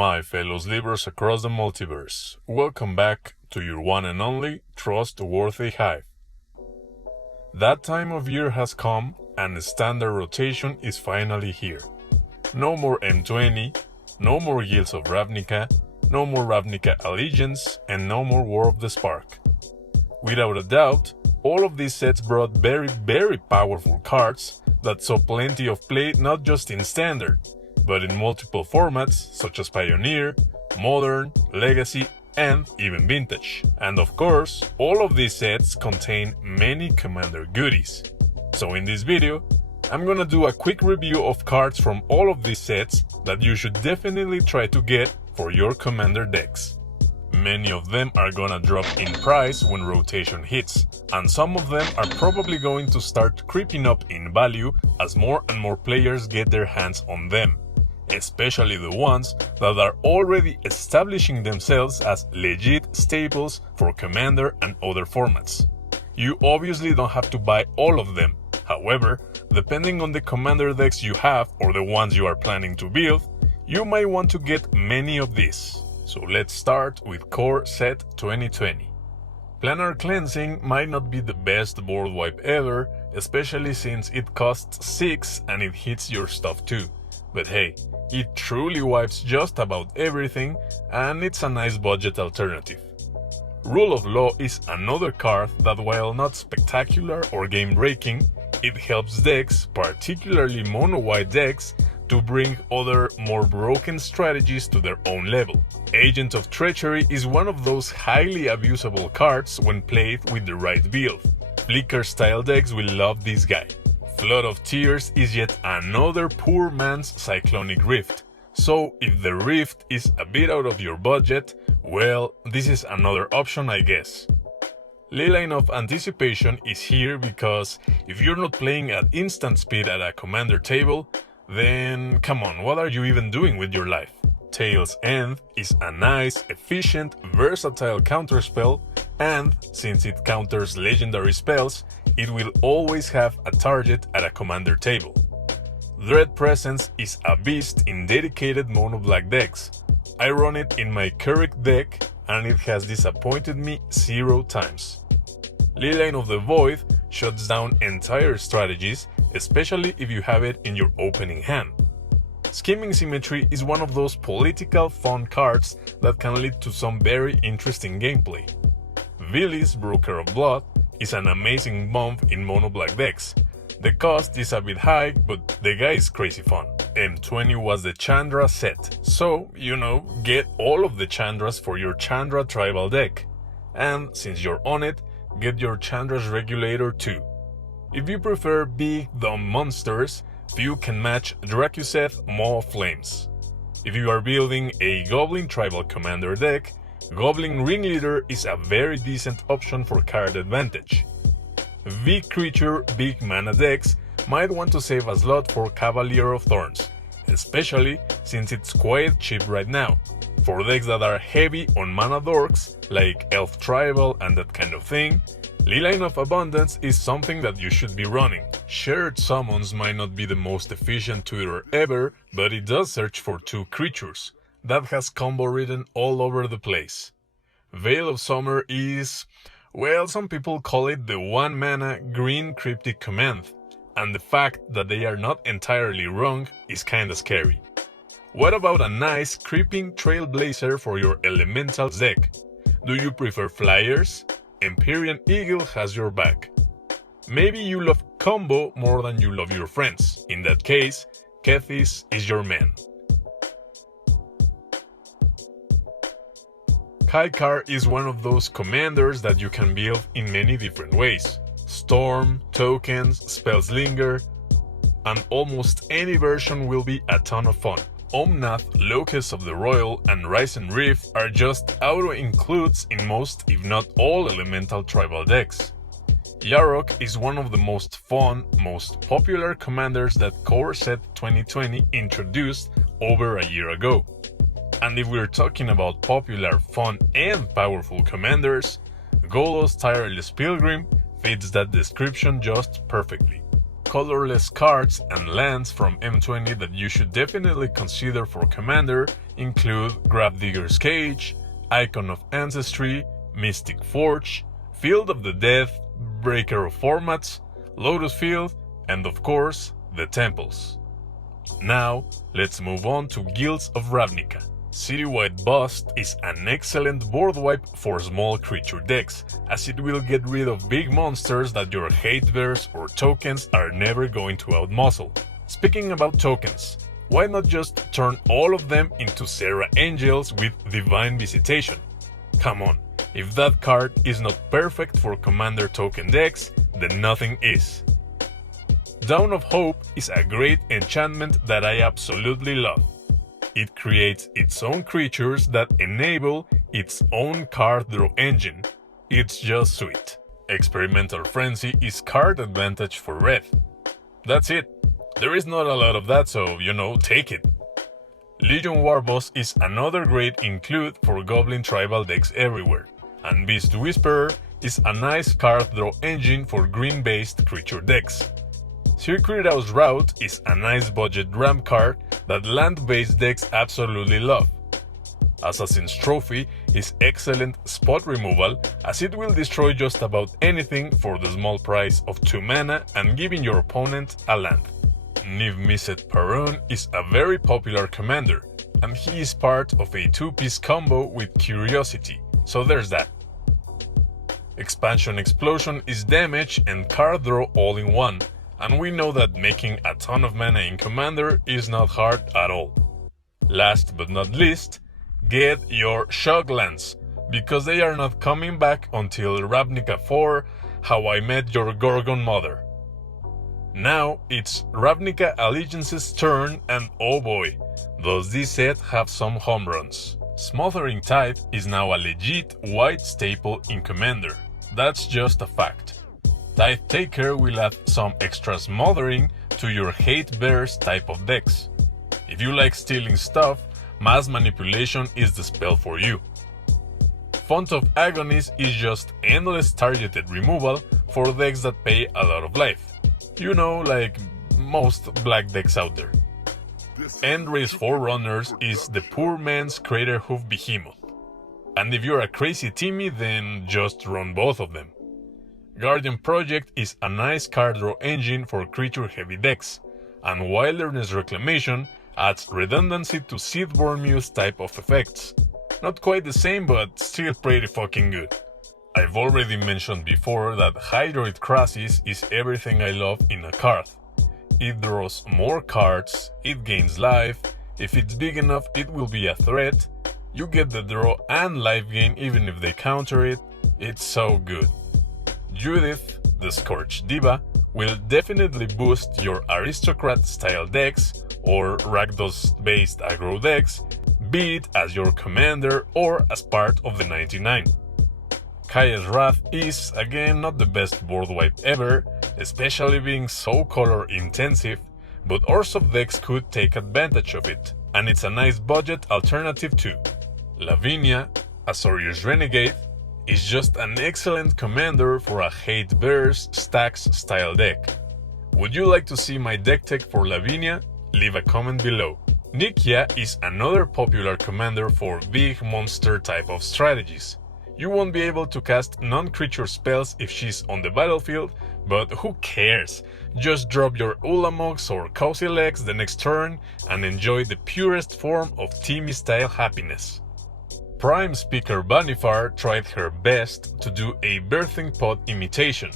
My fellow Slivers across the multiverse, welcome back to your one and only trustworthy Hive. That time of year has come and standard rotation is finally here. No more M20, no more Guilds of Ravnica, no more Ravnica Allegiance, and no more War of the Spark. Without a doubt, all of these sets brought very powerful cards that saw plenty of play not just in standard, but in multiple formats such as Pioneer, Modern, Legacy, and even Vintage. And of course, all of these sets contain many Commander goodies. So in this video, I'm gonna do a quick review of cards from all of these sets that you should definitely try to get for your Commander decks. Many of them are gonna drop in price when rotation hits, and some of them are probably going to start creeping up in value as more and more players get their hands on them, especially the ones that are already establishing themselves as legit staples for Commander and other formats. You obviously don't have to buy all of them, however, depending on the Commander decks you have or the ones you are planning to build, you might want to get many of these. So let's start with Core Set 2020. Planar Cleansing might not be the best board wipe ever, especially since it costs 6 and it hits your stuff too. But hey, it truly wipes just about everything and it's a nice budget alternative. Rule of Law is another card that, while not spectacular or game-breaking, it helps decks, particularly mono-white decks, to bring other, more broken strategies to their own level. Agent of Treachery is one of those highly abusable cards when played with the right build. Flicker-style decks will love this guy. Flood of Tears is yet another poor man's Cyclonic Rift, so if the Rift is a bit out of your budget, well, this is another option I guess. Leyline of Anticipation is here because if you're not playing at instant speed at a Commander table, then come on, what are you even doing with your life? Tail's End is a nice, efficient, versatile counterspell, and since it counters legendary spells, it will always have a target at a Commander table. Dread Presence is a beast in dedicated mono-black decks. I run it in my Keurig deck and it has disappointed me 0 times. Leyline of the Void shuts down entire strategies, especially if you have it in your opening hand. Scheming Symmetry is one of those political fun cards that can lead to some very interesting gameplay. Villis, Broker of Blood, is an amazing bump in mono-black decks. The cost is a bit high, but the guy is crazy fun. M20 was the Chandra set, so, get all of the Chandras for your Chandra tribal deck. And since you're on it, get your Chandra's Regulator too. If you prefer big, dumb monsters, few can match Dracuseth Maw of Flames. If you are building a Goblin tribal commander deck, Goblin Ringleader is a very decent option for card advantage. Big creature, big mana decks might want to save a slot for Cavalier of Thorns, especially since it's quite cheap right now. For decks that are heavy on mana dorks, like Elf Tribal and that kind of thing, Leyline of Abundance is something that you should be running. Shared Summons might not be the most efficient tutor ever, but it does search for 2 creatures. That has combo written all over the place. Veil of Summer is, well, some people call it the 1 mana green cryptic command, and the fact that they are not entirely wrong is kinda scary. What about a nice creeping Trailblazer for your Elementals deck? Do you prefer flyers? Empyrean Eagle has your back. Maybe you love combo more than you love your friends. In that case, Kethis is your man. Kaikar is one of those commanders that you can build in many different ways. Storm, tokens, Spellslinger, and almost any version will be a ton of fun. Omnath, Locust of the Royal, and Risen Rift are just auto-includes in most, if not all, Elemental tribal decks. Yarok is one of the most fun, most popular commanders that Core Set 2020 introduced over a year ago. And if we're talking about popular, fun, and powerful commanders, Golos Tireless Pilgrim fits that description just perfectly. colorless cards and lands from M20 that you should definitely consider for Commander include Gravedigger's Cage, Icon of Ancestry, Mystic Forge, Field of the Dead, Breaker of Formats, Lotus Field, and of course, the Temples. Now, let's move on to Guilds of Ravnica. Citywide Bust is an excellent board wipe for small creature decks, as it will get rid of big monsters that your hate bears or tokens are never going to outmuscle. Speaking about tokens, why not just turn all of them into Serra Angels with Divine Visitation? Come on, if that card is not perfect for Commander token decks, then nothing is. Dawn of Hope is a great enchantment that I absolutely love. It creates its own creatures that enable its own card draw engine. It's just sweet. Experimental Frenzy is card advantage for red. That's it. There is not a lot of that, so take it. Legion Warboss is another great include for Goblin tribal decks everywhere, and Beast Whisperer is a nice card draw engine for green-based creature decks. Circuitous Route is a nice budget ramp card that land-based decks absolutely love. Assassin's Trophy is excellent spot removal, as it will destroy just about anything for the small price of 2 mana and giving your opponent a land. Niv Mizzet Perun is a very popular commander, and he is part of a 2-piece combo with Curiosity, so there's that. Expansion Explosion is damage and card draw all in one, and we know that making a ton of mana in Commander is not hard at all. Last but not least, get your Shock Lands, because they are not coming back until Ravnica 4, How I Met Your Gorgon Mother. Now it's Ravnica Allegiance's turn, and oh boy, does this set have some home runs. Smothering Tithe is now a legit white staple in Commander. That's just a fact. Tithe Taker will add some extra smothering to your hate bears type of decks. If you like stealing stuff, Mass Manipulation is the spell for you. Font of Agonies is just endless targeted removal for decks that pay a lot of life. Like most black decks out there. Endrace Forerunners is the poor man's Crater Hoof Behemoth. And if you're a crazy Timmy, then just run both of them. Guardian Project is a nice card draw engine for creature-heavy decks, and Wilderness Reclamation adds redundancy to Seedborn Muse type of effects. Not quite the same, but still pretty fucking good. I've already mentioned before that Hydroid Krasis is everything I love in a card. It draws more cards, it gains life, if it's big enough it will be a threat, you get the draw and life gain even if they counter it, it's so good. Judith, the Scorched Diva, will definitely boost your Aristocrat-style decks or Rakdos-based aggro decks, be it as your commander or as part of the 99. Kaya's Wrath is, again, not the best board wipe ever, especially being so color-intensive, but Orsov decks could take advantage of it, and it's a nice budget alternative too. Lavinia, Azorius Renegade, is just an excellent commander for a hate bears stacks style deck. Would you like to see my deck tech for Lavinia? Leave a comment below. Nikia is another popular commander for big monster type of strategies. You won't be able to cast non-creature spells if she's on the battlefield, but who cares? Just drop your Ulamox or Cozy Legs the next turn and enjoy the purest form of Timmy style happiness. Prime Speaker Banifar tried her best to do a birthing pod imitation,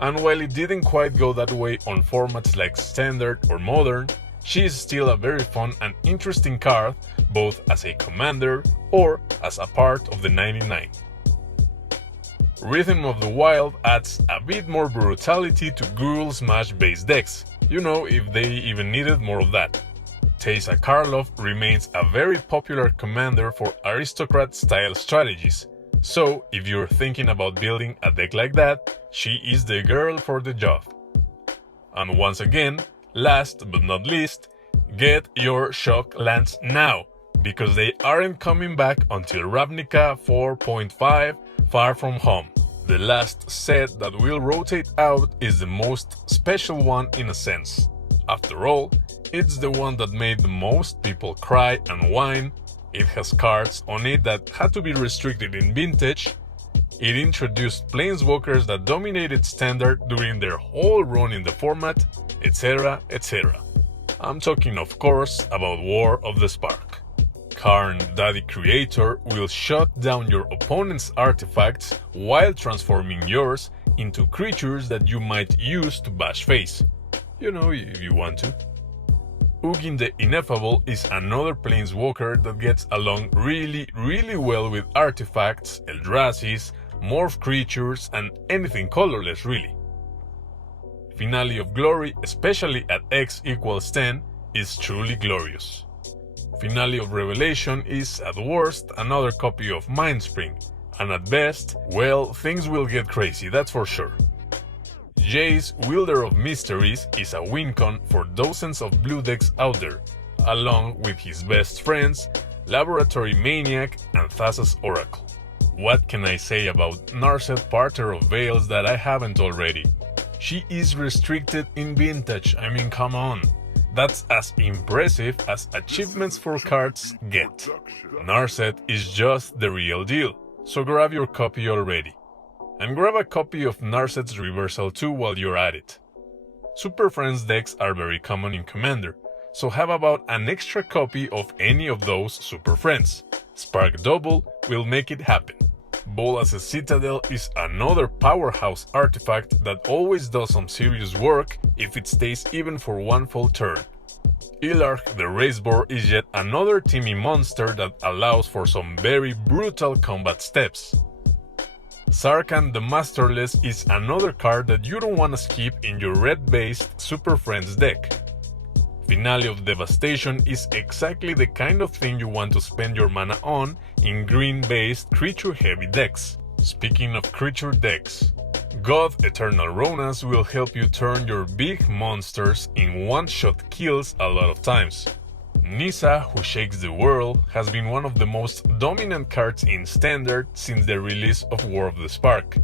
and while it didn't quite go that way on formats like Standard or Modern, she is still a very fun and interesting card both as a commander or as a part of the 99. Rhythm of the Wild adds a bit more brutality to Ghoul Smash based decks, if they even needed more of that. Teysa Karlov remains a very popular commander for aristocrat style strategies, so if you're thinking about building a deck like that, she is the girl for the job. And once again, last but not least, get your Shock Lands now, because they aren't coming back until Ravnica 4.5 Far From Home. The last set that will rotate out is the most special one in a sense. After all, it's the one that made the most people cry and whine. It has cards on it that had to be restricted in Vintage. It introduced planeswalkers that dominated Standard during their whole run in the format, etc, etc. I'm talking of course about War of the Spark. Karn, Daddy Creator, will shut down your opponent's artifacts while transforming yours into creatures that you might use to bash face. You know, if you want to. Ugin the Ineffable is another planeswalker that gets along really well with artifacts, Eldrasis, morph creatures, and anything colorless really. Finale of Glory, especially at X equals 10, is truly glorious. Finale of Revelation is, at worst, another copy of Mindspring, and at best, well, things will get crazy, that's for sure. Jace, Wielder of Mysteries, is a win-con for dozens of blue decks out there, along with his best friends, Laboratory Maniac and Thassa's Oracle. What can I say about Narset Parter of Veils that I haven't already? She is restricted in Vintage, I mean come on. That's as impressive as achievements for cards get. Narset is just the real deal, so grab your copy already. And grab a copy of Narset's Reversal too while you're at it. Super Friends decks are very common in Commander, so have about an extra copy of any of those Super Friends. Spark Double will make it happen. Bolas' Citadel is another powerhouse artifact that always does some serious work if it stays even for one full turn. Ilarch the Razeboar is yet another teamy monster that allows for some very brutal combat steps. Sarkhan the Masterless is another card that you don't want to skip in your red-based Super Friends deck. Finale of Devastation is exactly the kind of thing you want to spend your mana on in green-based creature-heavy decks. Speaking of creature decks, God Eternal Ronas will help you turn your big monsters in one-shot kills a lot of times. Nissa, who shakes the world, has been one of the most dominant cards in Standard since the release of War of the Spark.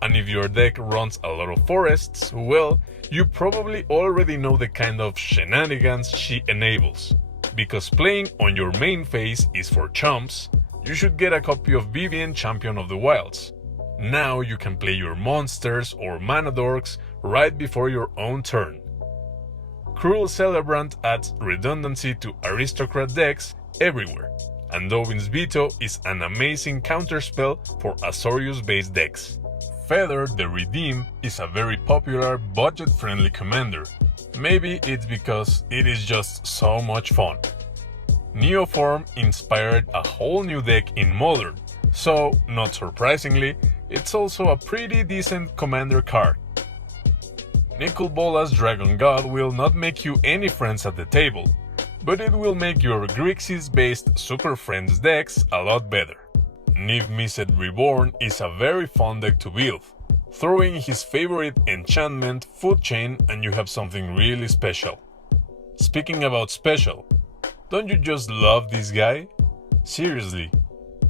And if your deck runs a lot of forests, well, you probably already know the kind of shenanigans she enables. Because playing on your main phase is for chumps, you should get a copy of Vivien Champion of the Wilds. Now you can play your monsters or mana dorks right before your own turn. Cruel Celebrant adds redundancy to aristocrat decks everywhere, and Dovin's Veto is an amazing counterspell for Azorius-based decks. Feather the Redeemed is a very popular, budget-friendly commander. Maybe it's because it is just so much fun. Neoform inspired a whole new deck in Modern, so, not surprisingly, it's also a pretty decent commander card. Nicol Bolas Dragon God will not make you any friends at the table, but it will make your Grixis-based Super Friends decks a lot better. Niv Mizzet Reborn is a very fun deck to build. Throw in his favorite enchantment, Food Chain, and you have something really special. Speaking about special, don't you just love this guy? Seriously,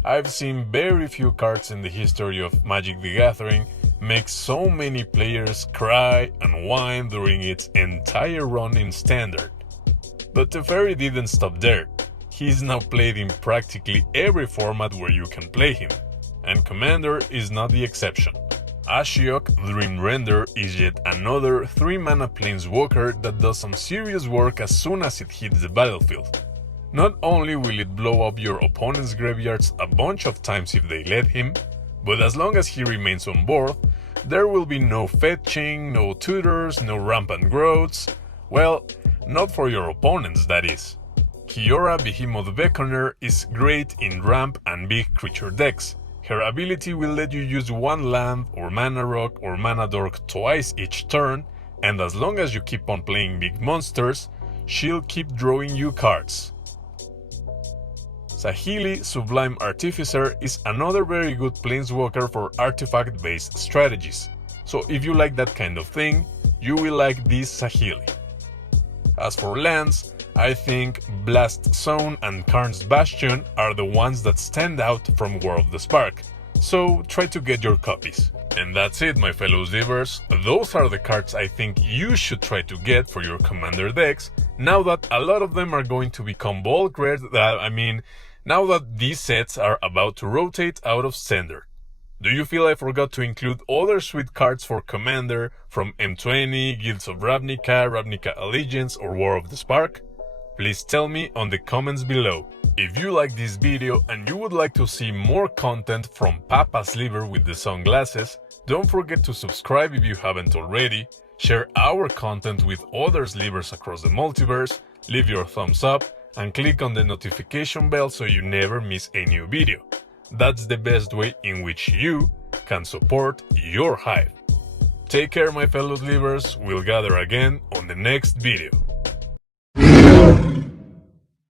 I've seen very few cards in the history of Magic the Gathering make so many players cry and whine during its entire run in Standard. But Teferi didn't stop there. He's now played in practically every format where you can play him, and Commander is not the exception. Ashiok Dream Render is yet another 3-mana planeswalker that does some serious work as soon as it hits the battlefield. Not only will it blow up your opponent's graveyards a bunch of times if they let him, but as long as he remains on board, there will be no fetching, no tutors, no rampant growths. Well, not for your opponents, that is. Kiora Behemoth Beckoner is great in ramp and big creature decks. Her ability will let you use one land or mana rock or mana dork twice each turn, and as long as you keep on playing big monsters, she'll keep drawing you cards. Saheeli Sublime Artificer is another very good planeswalker for artifact-based strategies, so if you like that kind of thing, you will like this Saheeli. As for lands, I think Blast Zone and Karn's Bastion are the ones that stand out from War of the Spark, so try to get your copies. And that's it, my fellow Slivers. Those are the cards I think you should try to get for your commander decks, now that a lot of them are going to become bulk rare, now that these sets are about to rotate out of standard. Do you feel I forgot to include other sweet cards for Commander from M20, Guilds of Ravnica, Ravnica Allegiance, or War of the Spark? Please tell me on the comments below. If you like this video and you would like to see more content from Papa Sliver with the sunglasses, don't forget to subscribe if you haven't already, share our content with other Slivers across the multiverse, leave your thumbs up, and click on the notification bell so you never miss a new video. That's the best way in which you can support your Hive. Take care, my fellow Slivers. We'll gather again on the next video.